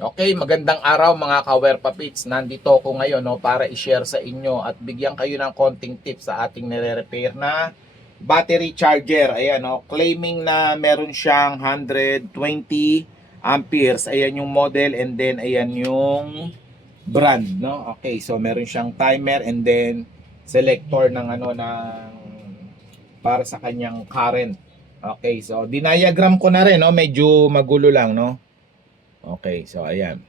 Okay, magandang araw mga ka-Werpapits. Nandito ako ngayon no, para i-share sa inyo at bigyan kayo ng konting tips sa ating nire-repair na battery charger. Ayan, no, claiming na meron siyang 120 amperes. Ayan yung model and then ayan yung brand, no? Okay, so meron siyang timer and then selector ng para sa kanyang current. Okay, so diniagram ko na rin, no? Medyo magulo lang, no? Okay, so ayan.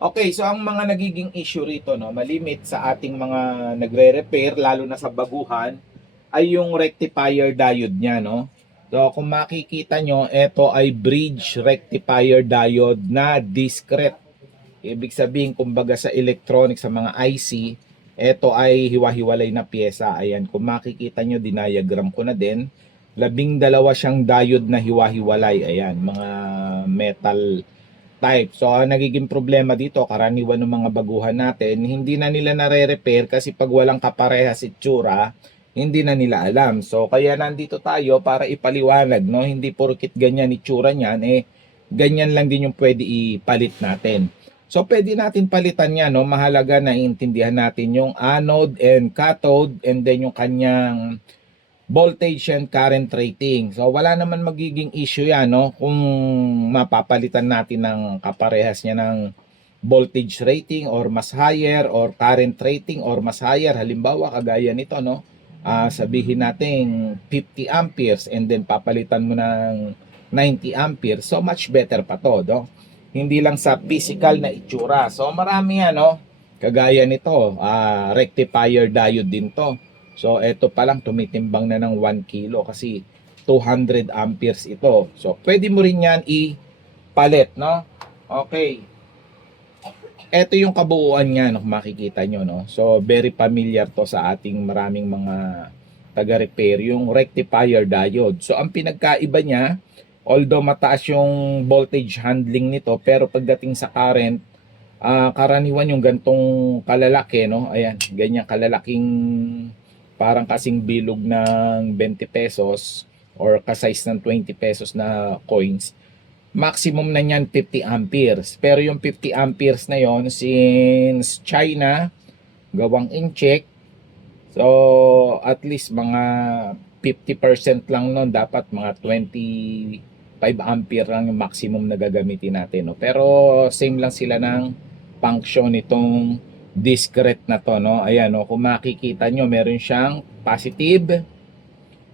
Okay, so ang mga nagiging issue rito, no, malimit sa ating mga nagre-repair, lalo na sa baguhan, ay yung rectifier diode niya, no. So kung makikita nyo, ito ay bridge rectifier diode na discrete. Ibig sabihin, kumbaga sa electronics, sa mga IC, ito ay hiwa-hiwalay na pyesa. Ayan, kung makikita nyo, diniagram ko na din. 12 siyang diode na hiwa-hiwalay. Ayan, mga metal type. So, ang nagiging problema dito, karaniwan ng mga baguhan natin, hindi na nila nare-repair kasi pag walang kaparehas itsura, hindi na nila alam. So, kaya nandito tayo para ipaliwanag, no? Hindi porkit ganyan itsura niyan, ganyan lang din yung pwede ipalit natin. So, pwede natin palitan yan, no? Mahalaga na intindihan natin yung anode and cathode and then yung kanyang voltage and current rating. So wala naman magiging issue yan, no? Kung mapapalitan natin ng kaparehas niya ng voltage rating or mas higher or current rating or mas higher. Halimbawa kagaya nito, no? Sabihin natin 50 amperes and then papalitan mo ng 90 amperes. So much better pa to, no? Hindi lang sa physical na itsura. So marami yan, no? Kagaya nito, rectifier diode din to. So, ito pa lang tumitimbang na ng 1 kilo kasi 200 amperes ito. So, pwede mo rin yan ipalit, no? Okay. Ito yung kabuuan niya, no? Makikita nyo, no? So, very familiar to sa ating maraming mga taga-repair, yung rectifier diode. So, ang pinagkaiba niya, although mataas yung voltage handling nito, pero pagdating sa current, karaniwan yung gantong kalalaki, no? Ayan, ganyan kalalaking parang kasing bilog ng 20 pesos or kasize ng 20 pesos na coins. Maximum na niyan 50 amperes. Pero yung 50 amperes na yon, since China, gawang in-check, so at least mga 50% lang nun, dapat mga 25 ampere lang yung maximum na gagamitin natin, no? Pero same lang sila ng function nitong discrete na to, no? Ayan, no? Kung makikita nyo, meron siyang positive,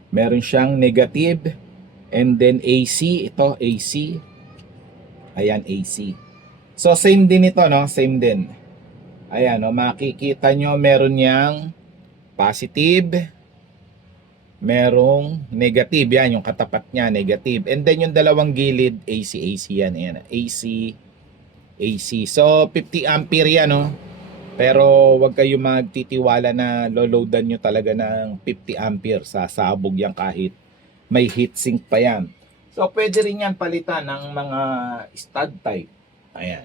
meron siyang negative, and then AC. Ito AC. Ayan, AC. So same din ito, no? Same din. Ayan, no? Makikita nyo, meron niyang positive, merong negative. Yan, yung katapat niya, negative. And then yung dalawang gilid, AC, AC yan. Ayan, AC, AC. So 50 ampere yan, no? Pero wag kayo magtitiwala na loloadan nyo talaga ng 50 ampere. Sasabog yan kahit may heatsink pa yan. So pwede rin yan palitan ng mga stud type. Ayan.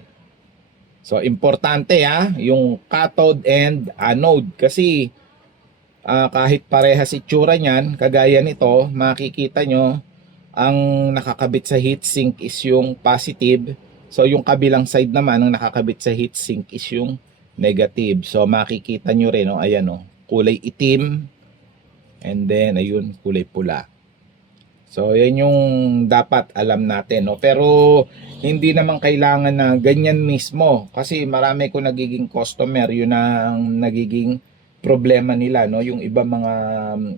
So importante yung cathode and anode. Kasi kahit parehas itsura niyan, kagaya nito, makikita nyo, ang nakakabit sa heatsink is yung positive. So yung kabilang side naman, ang nakakabit sa heatsink is yung negative. So makikita nyo rin, ayan, kulay itim and then ayun, kulay pula. So yan yung dapat alam natin, no? Pero hindi naman kailangan na ganyan mismo kasi marami ko nagiging customer, yun ang nagiging problema nila, no? Yung iba mga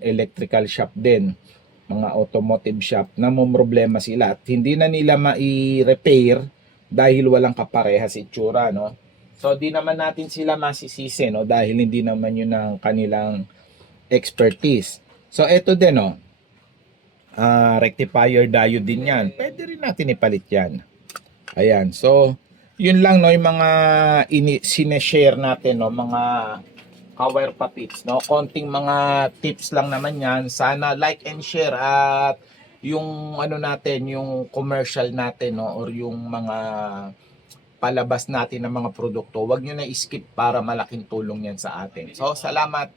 electrical shop din, mga automotive shop, namomroblema sila at hindi na nila mai-repair dahil walang kaparehas itsura, no? So di naman natin sila masisisi, no, dahil hindi naman yun ang kanilang expertise. So ito din, no, rectifier diode din yan. Pwede rin natin ipalit yan. Ayan, so yun lang, no, yung mga sineshare natin, no, mga ka-Werpapits, no, konting mga tips lang naman yan. Sana like and share at yung ano natin, yung commercial natin, no, or yung mga palabas natin ng mga produkto, wag nyo na i-skip para malaking tulong yan sa atin. So, salamat.